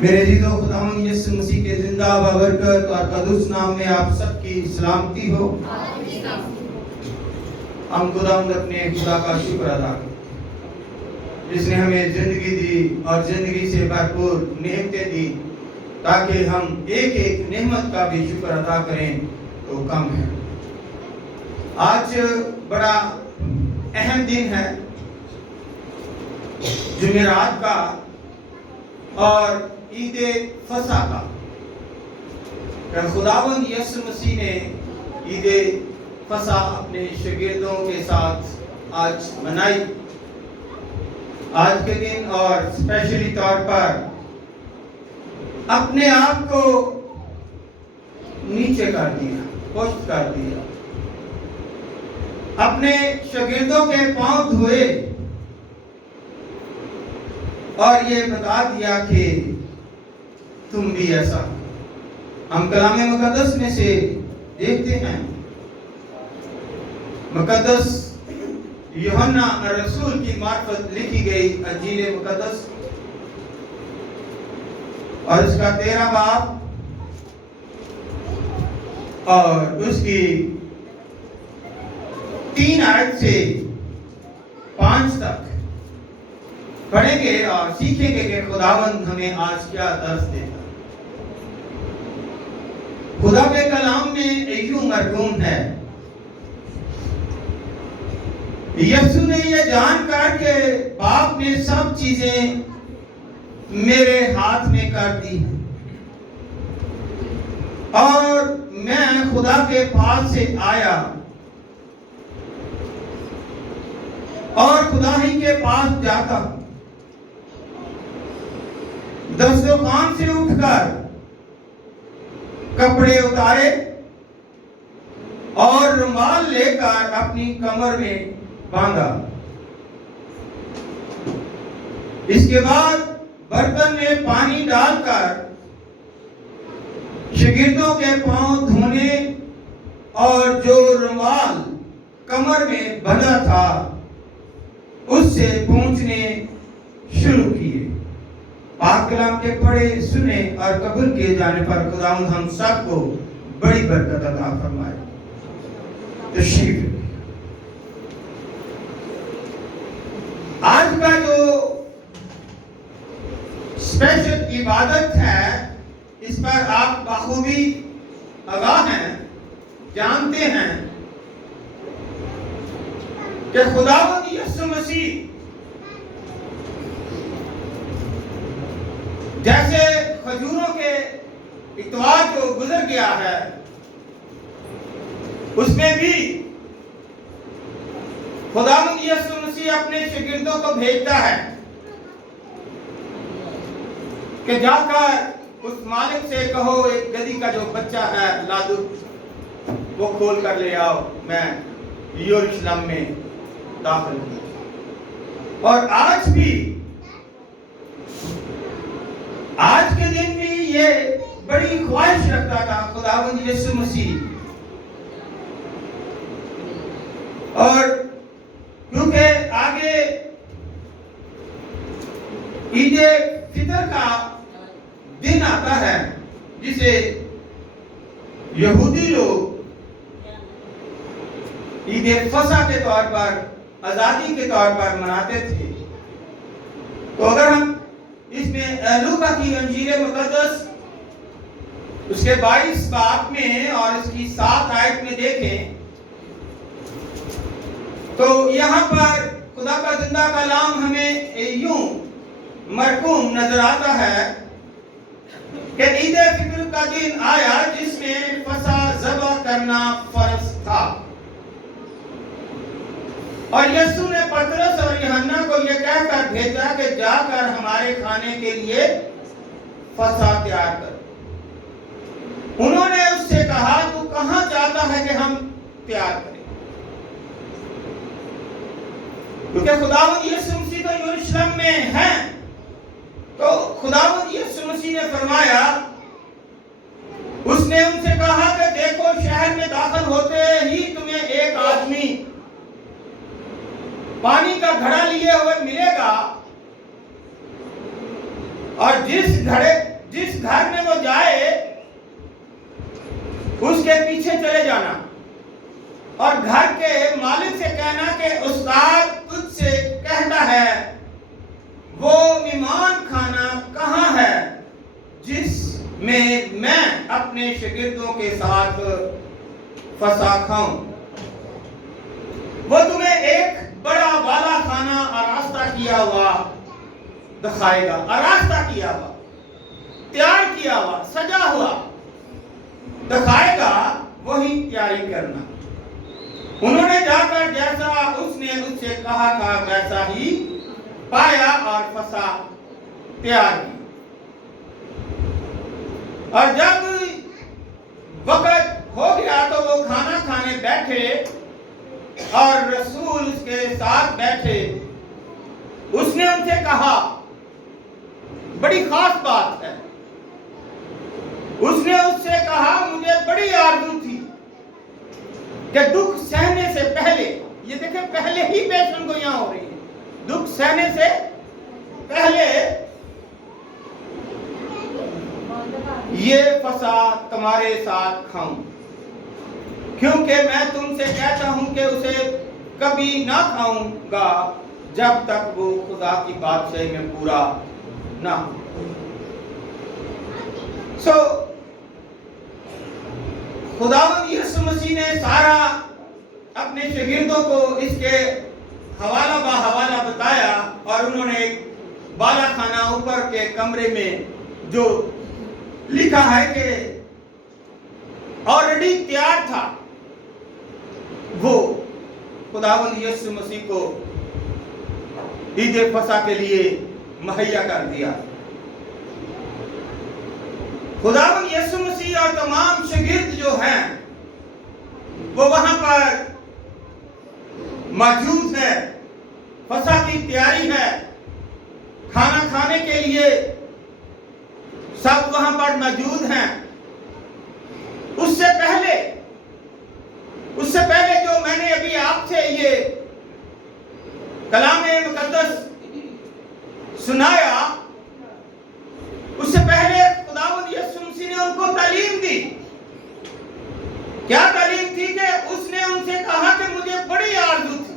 میرے عزیزو، خداوند یسوع مسیح کے زندہ بابرکت اور قدوس نام میں آپ سب کی سلامتی ہو۔ ہم خداوند اپنے خدا کا شکر ادا کریں جس نے ہمیں زندگی دی اور زندگی سے بھرپور نعمتیں دی، تاکہ ہم ایک ایک نعمت کا بھی شکر ادا کریں تو کم ہے۔ آج بڑا اہم دن ہے، جمعرات کا اور عید فصح کا۔ خداوند یسوع مسیح نے عید فصح اپنے شاگردوں کے ساتھ آج منائی۔ آج کے دن اور اسپیشلی طور پر اپنے آپ کو نیچے کر دیا، پشت کر دیا، اپنے شاگردوں کے پاؤں دھوئے اور یہ بتا دیا کہ تم بھی ایسا۔ ہم کلام مقدس میں سے دیکھتے ہیں، مقدس یوحنا رسول کی معرفت لکھی گئی انجیل مقدس اور اس کا 13 باب اور اس کی 3 آیت سے 5 تک پڑھیں گے اور سیکھیں گے کہ خداوند ہمیں آج کیا درس دیتا ہے۔ خدا کے کلام میں ایوں مرغوم ہے، یسوع نے یہ جان کر کے باپ نے سب چیزیں میرے ہاتھ میں کر دی ہیں اور میں خدا کے پاس سے آیا اور خدا ہی کے پاس جاتا ہوں۔ دسترخوان سے اٹھ کر کپڑے اتارے اور رومال لے کر اپنی کمر میں باندھا۔ اس کے بعد برتن میں پانی ڈال کر شاگردوں کے پاؤں دھونے اور جو رومال کمر میں بندھا تھا اس سے پوچھنے شروع کیے۔ پاک کلام کے پڑھے، سنے اور قبول کیے جانے پر خداوند ہم سب کو بڑی برکت عطا فرمائے۔ تشریف آج کا جو اسپیشل عبادت ہے، اس پر آپ بخوبی آگاہ ہیں، جانتے ہیں کہ خداوند یسوع مسیح جیسے کھجوروں کے اتوار جو گزر گیا ہے، اس میں بھی خداوند یسوع مسیح اپنے شاگردوں کو بھیجتا ہے کہ جا کر اس مالک سے کہو ایک گدھی کا جو بچہ ہے لادو وہ کھول کر لے آؤ، میں یروشلم میں داخل ہوں۔ اور آج بھی، آج کے دن بھی یہ بڑی خواہش رکھتا تھا خداوند یسوع مسیح، اور کیونکہ آگے عید فطر کا دن آتا ہے جسے یہودی لوگ عید فصح کے طور پر، آزادی کے طور پر مناتے تھے۔ تو اگر ہم اس میں لوکا کی انجیل مقدس اس کے 22 باب میں اور اس کی 7 آیت میں دیکھیں تو یہاں پر خدا کا زندہ کلام ہمیں یوں مرقوم نظر آتا ہے کہ عید فطر کا دن آیا جس میں فصح ذبح کرنا فرض تھا، اور یسوع نے پطرس اور یوحنا کو یہ کہہ کر بھیجا کہ جا کر ہمارے کھانے کے لیے فصح تیار کر۔ انہوں نے اس سے کہا تو کہاں چاہتا ہے کہ ہم تیار کریں؟ کیونکہ خداوند یسوع مسیح تو یروشلم میں ہیں، تو خداوند یسوع مسیح نے فرمایا، اس نے ان سے کہا کہ دیکھو شہر میں داخل ہوتے ہی تمہیں ایک آدمی پانی کا گھڑا لیے ہوئے ملے گا، اور جس گھر میں وہ جائے اس کے پیچھے چلے جانا اور گھر کے مالک سے کہنا کہ استاد تجھ سے کہتا ہے وہ مہمان خانہ کہاں ہے جس میں اپنے شاگردوں کے ساتھ فسا کھاؤں۔ وہ تمہیں ایک بڑا بالا خانہ آراستہ کیا ہوا دکھائے گا، آراستہ کیا ہوا، تیار کیا ہوا، سجا ہوا دکھائے گا، وہی تیاری کرنا۔ انہوں نے جا کر جیسا اس نے اس سے کہا تھا ویسا ہی پایا اور فسا تیار کی۔ اور جب وقت ہو گیا تو وہ کھانا کھانے بیٹھے اور رسول اس کے ساتھ بیٹھے۔ اس نے ان سے کہا، بڑی خاص بات ہے، اس نے اس سے کہا مجھے بڑی آرزو تھی کہ دکھ سہنے سے پہلے، یہ دیکھیں پہلے ہی پیشن گوئیاں ہو رہی ہیں، دکھ سہنے سے پہلے یہ فسا تمہارے ساتھ کھاؤں، کیونکہ میں تم سے کہتا ہوں کہ اسے کبھی نہ کھاؤں گا جب تک وہ خدا کی بادشاہی میں پورا نہ ہو۔ خداوند یسوع مسیح نے سارا اپنے شاگردوں کو اس کے حوالہ بحوالہ بتایا اور انہوں نے ایک بالا خانہ اوپر کے کمرے میں جو لکھا ہے کہ آلریڈی تیار تھا، وہ خداوند یسوع مسیح کو عید فصح کے لیے مہیا کر دیا۔ خداوند یسوع مسیح اور تمام شاگرد جو ہیں وہ وہاں پر موجود ہے، فصح کی تیاری ہے، کھانا کھانے کے لیے سب وہاں پر موجود ہیں۔ اس سے پہلے جو میں نے ابھی آپ سے یہ کلام مقدس سنایا، اس سے پہلے خداوند یسوع مسیح نے ان کو تعلیم دی۔ کیا تعلیم تھی؟ کہ اس نے ان سے کہا کہ مجھے بڑی آرزو تھی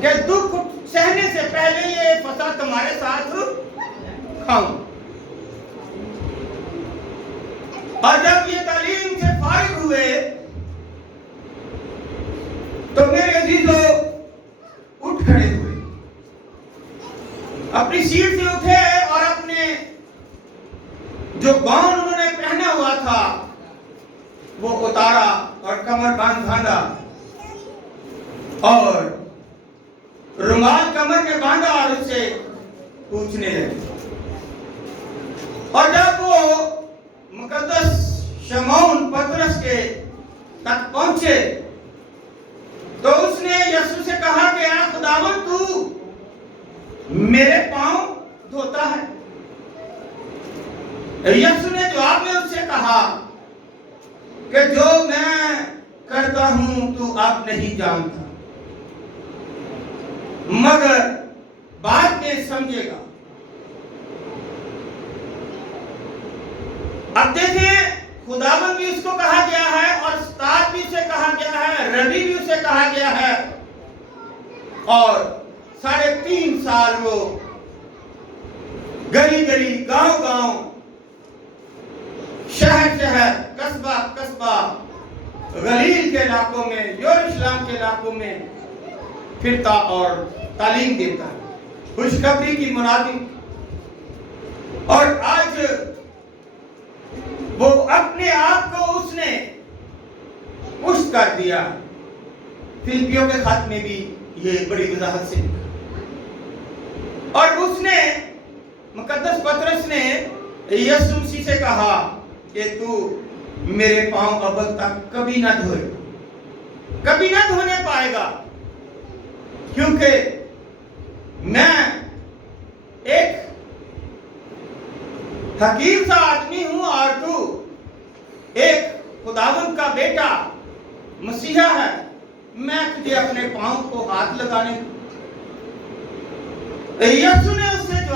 کہ دکھ سہنے سے پہلے یہ فصح تمہارے ساتھ کھاؤں۔ اور جب یہ تعلیم سے فارغ ہوئے تو میرے عزیزو اٹھ کھڑے ہوئے، اپنی سیٹ سے اٹھے اور اپنے جو گاؤن انہوں نے پہنا ہوا تھا وہ اتارا اور کمر باندھا اور رومال کمر میں باندھا اور اس سے پوچھنے لگے۔ اور جب وہ مقدس شمعون پترس کے تک پہنچے تو اس نے یسوع سے کہا کہ اے خداوند تو میرے پاؤں دھوتا ہے؟ یسوع نے جواب میں اس سے کہا کہ جو میں کرتا ہوں تو اب نہیں جانتا، مگر بعد میں سمجھے گا۔ اب دیکھیں، خداوند بھی اس کو کہا گیا ہے اور استاد بھی اسے کہا گیا ہے، ربی بھی اسے کہا گیا ہے، اور 3.5 سال وہ گلی گلی، گاؤں گاؤں، شہر شہر، قصبہ قصبہ، غلیل کے علاقوں میں، یروشلم کے علاقوں میں پھرتا اور تعلیم دیتا ہے، خوشخبری کی منادی۔ اور آج وہ اپنے آپ کو اس نے پشت کر دیا۔ فلپیوں کے خط میں بھی یہ بڑی وضاحت سے لکھا، اور اس نے مقدس پترس نے یسوع مسیح سے کہا کہ تو میرے پاؤں اب تک کبھی نہ دھوئے، کبھی نہ دھونے پائے گا، کیونکہ میں ایک حکیم سا آدمی ہوں اور تو ایک خداوند کا بیٹا مسیحا ہے، میں تجھے اپنے پاؤں کو ہاتھ لگانے۔ یسوع نے اس سے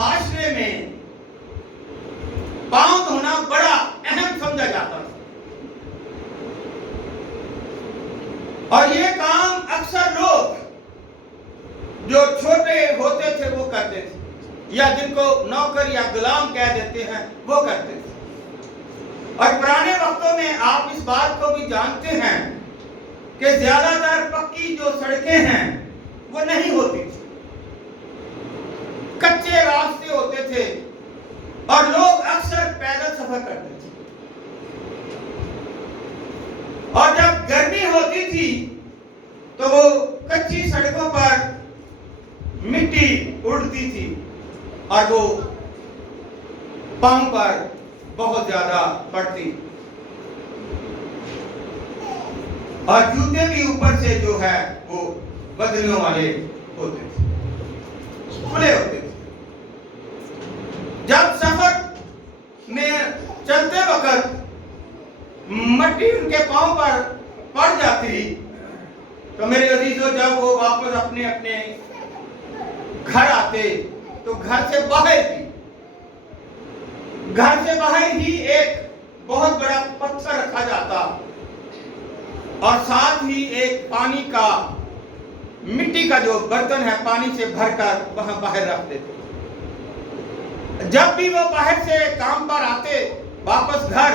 معاشرے میں پاؤں دھونا بڑا اہم سمجھا جاتا تھا، اور یہ کام اکثر لوگ جو چھوٹے ہوتے تھے وہ کرتے تھے، یا جن کو نوکر یا غلام کہہ دیتے ہیں وہ کرتے تھے۔ اور پرانے وقتوں میں آپ اس بات کو بھی جانتے ہیں کہ زیادہ تر پکی جو سڑکیں ہیں وہ نہیں ہوتی تھی، کچے راستے ہوتے تھے اور لوگ اکثر پیدل سفر کرتے تھے، اور جب گرمی ہوتی تھی تو وہ کچی سڑکوں پر مٹی اڑتی تھی اور وہ پاؤں پر بہت زیادہ پڑتی، اور جوتے بھی اوپر سے جو ہے وہ بدلیوں والے ہوتے تھے، کھلے ہوتے تھے۔ جب سفر میں چلتے وقت مٹی ان کے پاؤں پر پڑ جاتی تو میرے عزیزو، جب وہ واپس اپنے اپنے گھر آتے تو گھر سے باہر ہی ایک بہت بڑا پتھر رکھا جاتا اور ساتھ ہی ایک پانی کا مٹی کا جو برتن ہے پانی سے بھر کر وہاں باہر رکھتے تھے۔ جب بھی وہ باہر سے کام پر آتے واپس گھر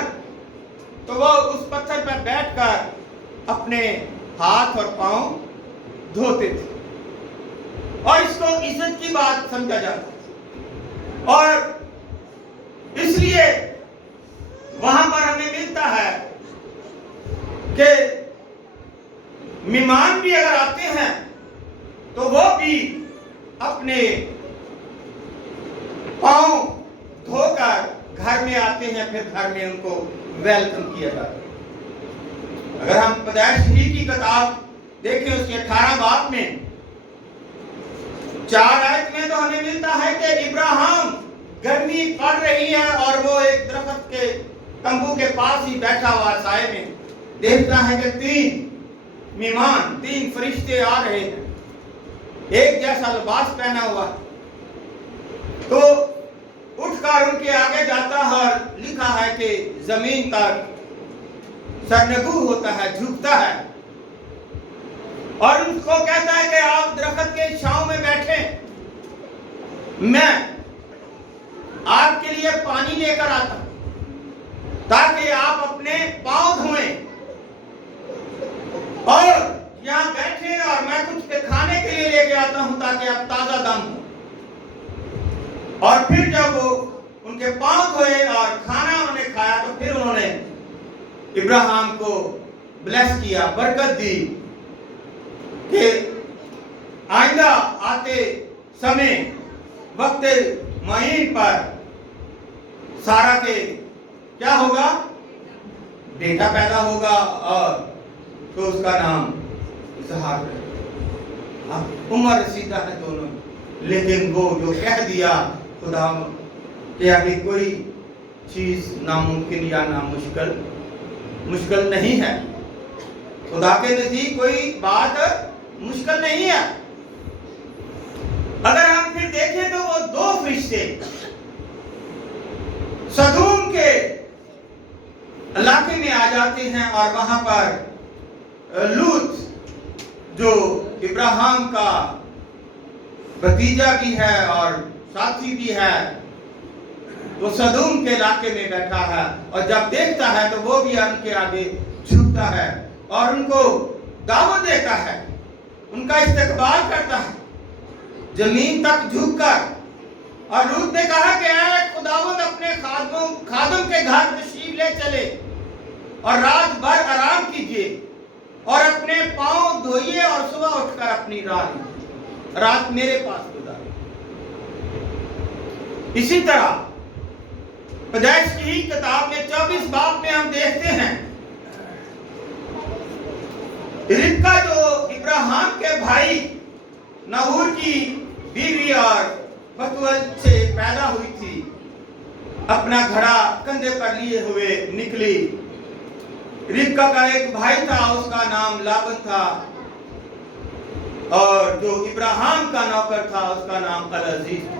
تو وہ اس پتھر پر بیٹھ کر اپنے ہاتھ اور پاؤں دھوتے تھے، اور اس کو عزت کی بات سمجھا جاتا ہے، اور اس لیے وہاں پر ہمیں ملتا ہے کہ مہمان بھی اگر آتے ہیں تو وہ بھی اپنے پاؤں دھو کر گھر میں آتے ہیں، پھر گھر میں ان کو ویلکم کیا جاتا ہے۔ اگر ہم پیدائش ہی کی کتاب دیکھیں اس کے 18 باب میں 4 آیت میں تو ہمیں ملتا ہے کہ ابراہیم گرمی پڑ رہی ہے اور وہ ایک درخت کے تمبو کے پاس ہی بیٹھا ہوا سائے میں دیکھتا ہے کہ 3 مہمان 3 فرشتے آ رہے ہیں، ایک جیسا لباس پہنا ہوا، تو اٹھ کر ان کے آگے جاتا ہے اور لکھا ہے کہ زمین تک سرنگو ہوتا ہے، جھکتا ہے، اور ان کو کہتا ہے کہ آپ درخت کے چھاؤں میں بیٹھیں، میں آپ کے لیے پانی لے کر آتا ہوں تاکہ آپ اپنے پاؤں دھوئیں اور یہاں بیٹھیں، اور میں کچھ کھانے کے لیے لے کے آتا ہوں تاکہ آپ تازہ دم ہوں۔ اور پھر جب وہ ان کے پاؤں دھوئے اور کھانا انہوں نے کھایا تو پھر انہوں نے ابراہیم کو بلیس کیا، برکت دی کہ آئندہ آتے سمے وقت معین پر سارا کے کیا ہوگا، بیٹا پیدا ہوگا، اور تو اس کا نام اسحاق ہے۔ اب عمر رسیدہ ہے دونوں، لیکن وہ جو کہہ دیا خدا کہ ابھی کوئی چیز ناممکن یا مشکل نہیں ہے، خدا کے نزدیک کوئی بات مشکل نہیں ہے۔ اگر ہم پھر دیکھیں تو وہ 2 فرشتے سدوم کے علاقے میں آ جاتے ہیں، اور وہاں پر لوط جو ابراہیم کا بھتیجا بھی ہے اور ساتھی بھی ہے، وہ سدوم کے علاقے میں بیٹھا ہے، اور جب دیکھتا ہے تو وہ بھی ان کے آگے جھکتا ہے اور ان کو دعوت دیتا ہے، ان کا استقبال کرتا ہے زمین تک جھک کر۔ اور لوط نے کہا کہ اے خداوند اپنے خادم کے گھر تشریف لے چلے اور رات بھر آرام کیجیے اور اپنے پاؤں دھوئیے اور صبح اٹھ کر اپنی رات میرے پاس گزارے۔ اسی طرح پیدائش کی کتاب میں 24 باب میں ہم دیکھتے ہیں ربکا جو ابراہیم کے بھائی نہور کی بیوی اور بتول سے پیدا ہوئی تھی، اپنا گھڑا کندھے پر لیے ہوئے نکلی۔ ربکا کا ایک بھائی تھا، اس کا نام لابن تھا، اور جو ابراہیم کا نوکر تھا اس کا نام العزیز تھا۔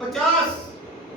50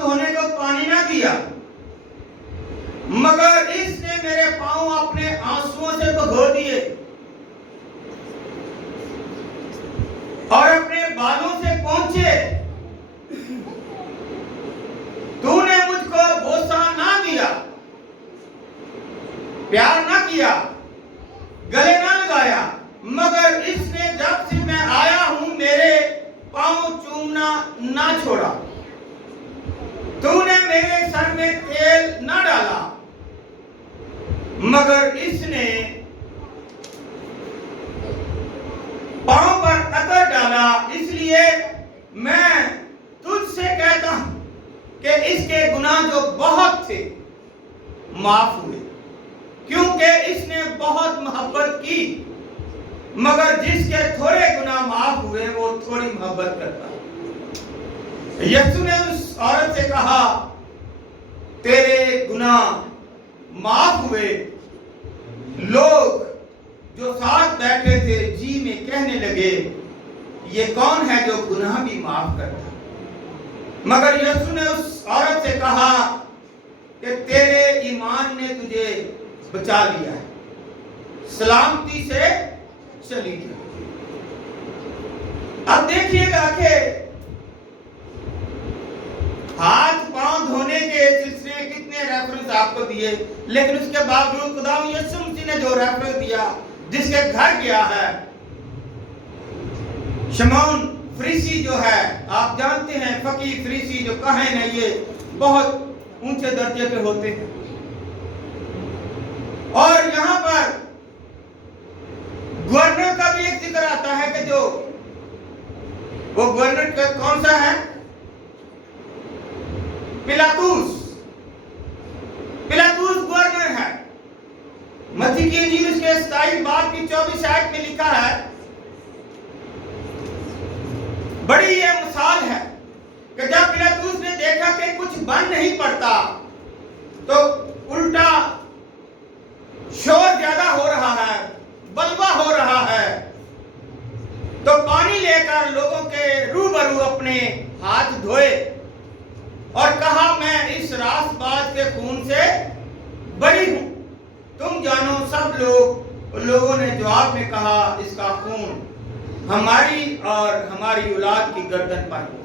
دھونے کو پانی نہ دیا، مگر اس نے میرے پاؤں اپنے آنسوؤں سے بھگو دیے اور اپنے بالوں سے پہنچے۔ تو نے مجھ کو بوسہ نہ دیا، پیار نہ کیا، گلے نہ لگایا، مگر اس نے جب سے میں آیا ہوں میرے پاؤں چومنا نہ چھوڑا۔ تو نے میرے سر میں تیل نہ ڈالا، مگر اس نے پاؤں پر عطر ڈالا۔ اس لیے میں تجھ سے کہتا ہوں کہ اس کے گناہ جو بہت تھے معاف ہوئے، کیونکہ اس نے بہت محبت کی، مگر جس کے تھوڑے گناہ معاف ہوئے وہ تھوڑی محبت کرتا۔ یسوع نے اس عورت سے کہا، تیرے گناہ معاف ہوئے۔ لوگ جو ساتھ بیٹھے تھے جی میں کہنے لگے، یہ کون ہے جو گناہ بھی معاف کرتا؟ مگر یسوع نے اس عورت سے کہا کہ تیرے ایمان نے تجھے بچا لیا ہے، سلامتی سے چلی جا۔ اب دیکھیے گا کہ ہاتھ پاؤں دھونے کے سلسلے کتنے ریفرنس آپ کو دیے، لیکن اس کے باوجود خدا یسوع مسیح نے جو ریفرنس دیا، جس کے گھر گیا ہے، شمعون فریسی جو ہے، آپ جانتے ہیں فقیہ فریسی جو کہن ہے، یہ بہت اونچے درجے پہ ہوتے ہیں، اور یہاں پر گورنر کا بھی ایک ذکر آتا ہے کہ جو وہ گورنر کا کون سا ہے؟ پلاطوس گورنر ہے۔ متی کی انجیل اس کے 27 باب کی 24 آیت میں لکھا ہے، بڑی یہ مثال ہے کہ جب پلاطوس نے دیکھا کہ کچھ بن نہیں پڑتا، تو الٹا شور زیادہ ہو رہا ہے، بلوا ہو رہا ہے، تو پانی لے کر لوگوں کے روبرو اپنے ہاتھ دھوئے اور کہا، میں اس راست باز کے خون سے بری ہوں، تم جانو۔ سب لوگوں نے جواب میں کہا، اس کا خون ہماری اور ہماری اولاد کی گردن پر ہو۔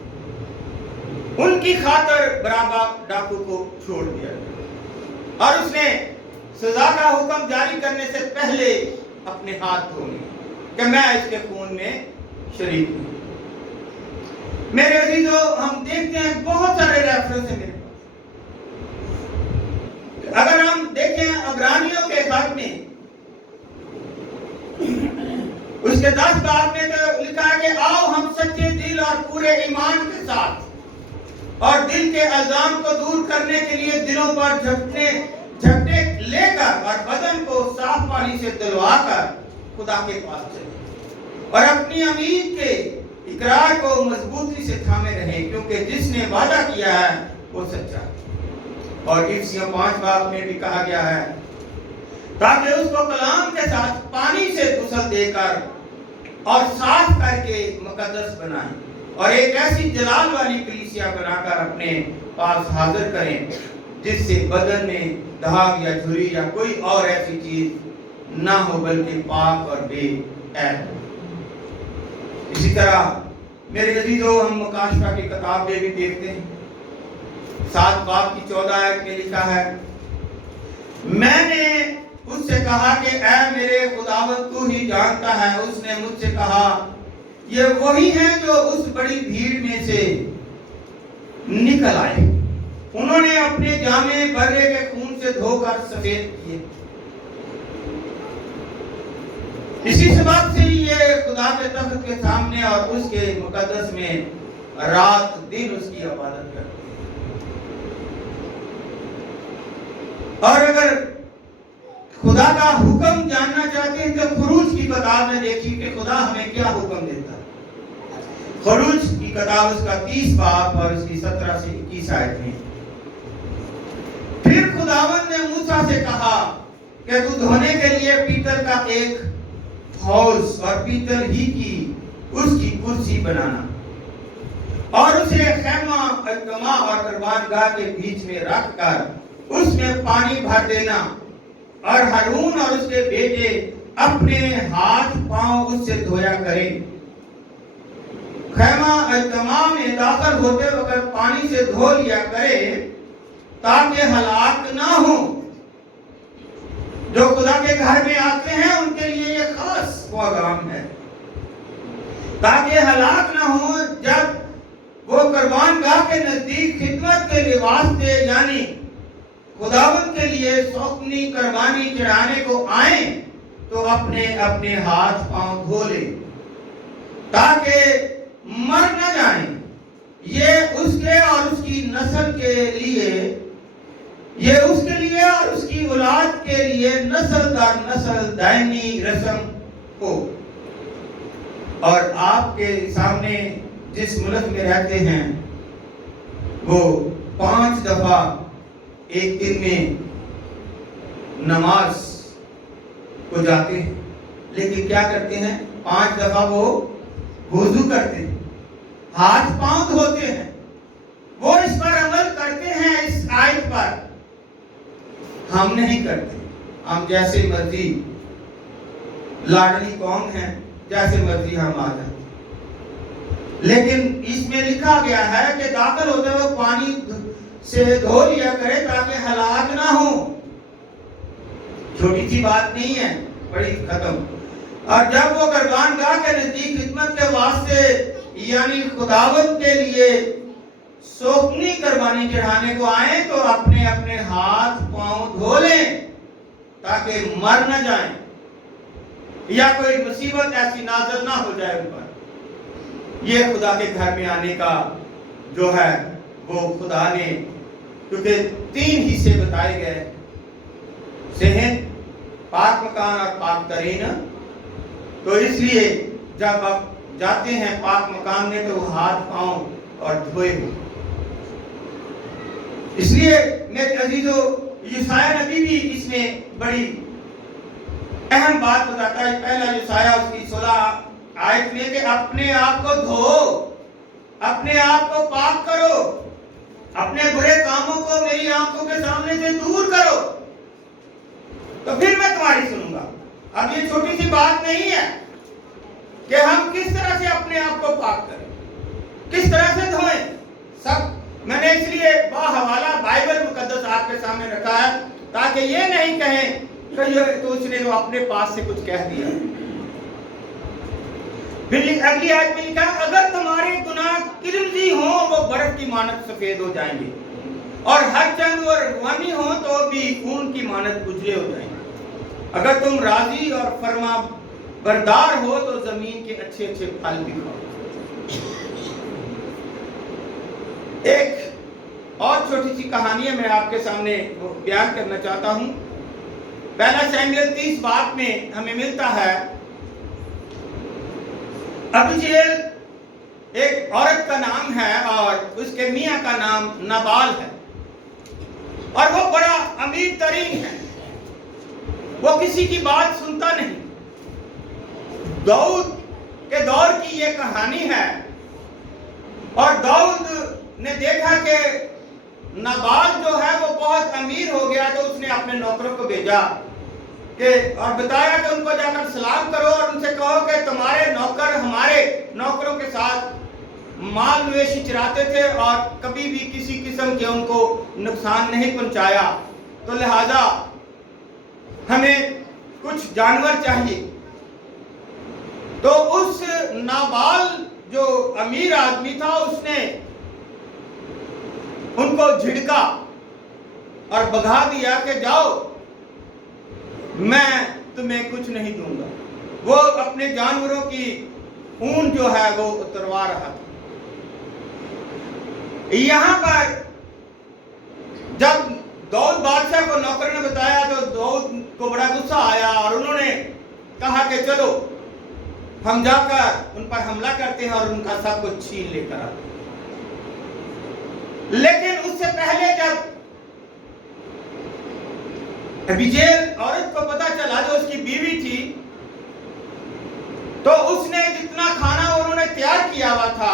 ان کی خاطر برابا ڈاکو کو چھوڑ دیا اور اس نے سزا کا حکم جاری کرنے سے پہلے اپنے ہاتھ دھونے کہ میں اس کے خون میں شریک ہوں۔ میرے عزیزو، ہم دیکھتے ہیں بہت سارے ریفرنس ہیں میرے پاس۔ اگر ہم دیکھیں عبرانیوں کے خط میں اس کے 10 باب میں تو لکھا ہے کہ آؤ ہم سچے دل اور پورے ایمان کے ساتھ اور دل کے الزام کو دور کرنے کے لیے دلوں پر جھپٹے لے کر اور بدن کو صاف پانی سے دھلوا کر خدا کے پاس چلیں اور اپنی امید کے اقرار کو مضبوطی سے تھامے رہیں، کیونکہ جس نے وعدہ کیا ہے وہ سچا ہے۔ اور افسیوں 5 باب میں بھی کہا گیا ہے، تاکہ اس کو کلام کے ساتھ پانی سے غسل دے کر اور صاف کر کے مقدس بنائیں اور ایک ایسی جلال والی کلیسیا بنا کر اپنے پاس حاضر کریں جس سے بدن میں داغ یا جھری یا کوئی اور ایسی چیز نہ ہو، بلکہ پاک اور بے عیب ہو۔ اسی طرح میرے عزیزو، ہم مکاشفہ کی کتاب میں بھی دیکھتے ہیں، 7 باب کی 14 آیت میں لکھا ہے، میں نے اس سے کہا کہ اے میرے خداوند تو ہی جانتا ہے۔ اس نے مجھ سے کہا، یہ وہی ہیں جو اس بڑی بھیڑ میں سے نکل آئے، انہوں نے اپنے جامے برے کے خون سے دھو کر سفید کیے۔ اسی سبب سے یہ خدا کے تخت کے سامنے اور اس کے مقدس میں رات دن اس کی عبادت کرتے۔ اور اگر خدا کا حکم جاننا چاہتے ہیں تو خروج کی کتاب میں دیکھیے کہ خدا ہمیں کیا حکم دیتا ہے۔ خروج کی کتاب اس کا 30 باب اور اس کی 17 سے 21 آیت میں، پھر خداوند نے موسیٰ سے کہا کہ تو دھونے کے لیے پیتل کا ایک حوض اور پیتل ہی کی اس کی کرسی بنانا اور اسے خیمہ اجتماع اور قربان گاہ کے بیچ میں رکھ کر اس میں پانی بھر دینا، اور ہارون اور اس کے بیٹے اپنے ہاتھ پاؤں اس سے دھویا کریں۔ خیمہ اجتماع میں داخل ہوتے وقت پانی سے دھو لیا کرے تاکہ ہلاک نہ ہو۔ جو خدا کے گھر میں آتے ہیں ان کے لیے یہ خاص پیغام ہے، تاکہ ہلاک نہ ہو۔ جب وہ قربان گاہ کے نزدیک خدمت کے لباس سے یعنی خداوند کے لیے سوکھنی قربانی چڑھانے کو آئیں تو اپنے اپنے ہاتھ پاؤں دھو لیں تاکہ مر نہ جائیں۔ یہ اس کے اور اس کی نسل کے لیے، یہ اس کے لیے اور اس کی اولاد کے لیے نسل در نسل دائمی رسم ہو۔ اور آپ کے سامنے جس ملک میں رہتے ہیں وہ 5 دفعہ ایک دن میں نماز کو جاتے ہیں، لیکن کیا کرتے ہیں؟ 5 دفعہ وہ وضو کرتے ہیں، ہاتھ پاؤں دھوتے ہیں۔ وہ اس پر عمل کرتے ہیں، اس آیت پر۔ ہم نہیں کرتے، ہم جیسے مرضی لاڈلی قوم ہیں، جیسے مرضی ہم آ جائیں۔ لیکن اس میں لکھا گیا ہے کہ داخل ہوتے ہوئے پانی سے دھو لیا کرے تاکہ ہلاک نہ ہو۔ چھوٹی سی بات نہیں ہے، بڑی ختم۔ اور جب وہ قربان گاہ کے نزدیک خدمت کے واسطے یعنی خداوند کے لیے سوکھنی قربانی چڑھانے کو آئیں تو اپنے اپنے ہاتھ پاؤں دھو لیں تاکہ مر نہ جائیں یا کوئی مصیبت ایسی نازل نہ ہو جائے ان پر۔ یہ خدا کے گھر میں آنے کا جو ہے وہ خدا نے، کیونکہ 3 حصے بتائے گئے، صحن، پاک مکان اور پاک ترین، تو اس لیے جب آپ جاتے ہیں پاک مکان میں تو ہاتھ پاؤں اور دھوئے ہو۔ اس لیے میرے عزیزو، یسایہ نبی بھی اس میں بڑی اہم بات بتاتا ہے۔ پہلا یسایہ اس کی 16 آیت میں کہ اپنے آپ کو دھو، اپنے آپ کو پاک کرو، اپنے برے کاموں کو میری آنکھوں کے سامنے سے دور کرو، تو پھر میں تمہاری سنوں گا۔ اب یہ چھوٹی سی بات نہیں ہے کہ ہم کس طرح سے اپنے آپ کو پاک کریں، کس طرح سے دھوئیں۔ سب میں نے اس لیے باحوالہ بائبل مقدس آپ کے سامنے رکھا ہے تاکہ یہ نہیں کہیں کہ یہ تو اس نے جو اپنے پاس سے کچھ کہہ دیا۔ پھر اگلی آیت میں لکھا اگر تمہارے گناہ قرمزی ہوں وہ برف کی مانند سفید ہو جائیں گے، اور ہر چند اور روانی ہوں تو بھی خون کی مانند اجلے ہو جائیں گے۔ اگر تم راضی اور فرما بردار ہو تو زمین کے اچھے اچھے پھل بھی کھاؤ۔ ایک اور چھوٹی سی کہانی ہے، میں آپ کے سامنے بیان کرنا چاہتا ہوں۔ پہلا سیموئیل 30 باب میں ہمیں ملتا ہے ابیجیل ایک عورت کا نام ہے اور اس کے میاں کا نام نابال ہے، اور وہ بڑا امیر ترین ہے، وہ کسی کی بات سنتا نہیں۔ داؤد کے دور کی یہ کہانی ہے، اور داؤد نے دیکھا کہ نابال جو ہے وہ بہت امیر ہو گیا، تو اس نے اپنے نوکروں کو بھیجا اور بتایا کہ ان کو جا کر سلام کرو اور ان سے کہو کہ تمہارے نوکر ہمارے نوکروں کے ساتھ مال مویشی چراتے تھے اور کبھی بھی کسی قسم کے ان کو نقصان نہیں پہنچایا، تو لہذا ہمیں کچھ جانور چاہیے۔ تو اس نابال جو امیر آدمی تھا اس نے ان کو جھڑکا اور بھگا دیا کہ جاؤ، میں تمہیں کچھ نہیں دوں گا۔ وہ اپنے جانوروں کی اون جو ہے وہ اتروا رہا تھا۔ یہاں پر جب داؤد بادشاہ کو نوکر نے بتایا تو داؤد کو بڑا غصہ آیا اور انہوں نے کہا کہ چلو ہم جا کر ان پر حملہ کرتے ہیں اور ان کا سب کچھ چھین لے کر آتے ہیں۔ لیکن اس سے پہلے جب ابیجیل عورت کو پتا چلا جو اس کی بیوی تھی، تو اس نے جتنا کھانا انہوں نے تیار کیا ہوا تھا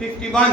51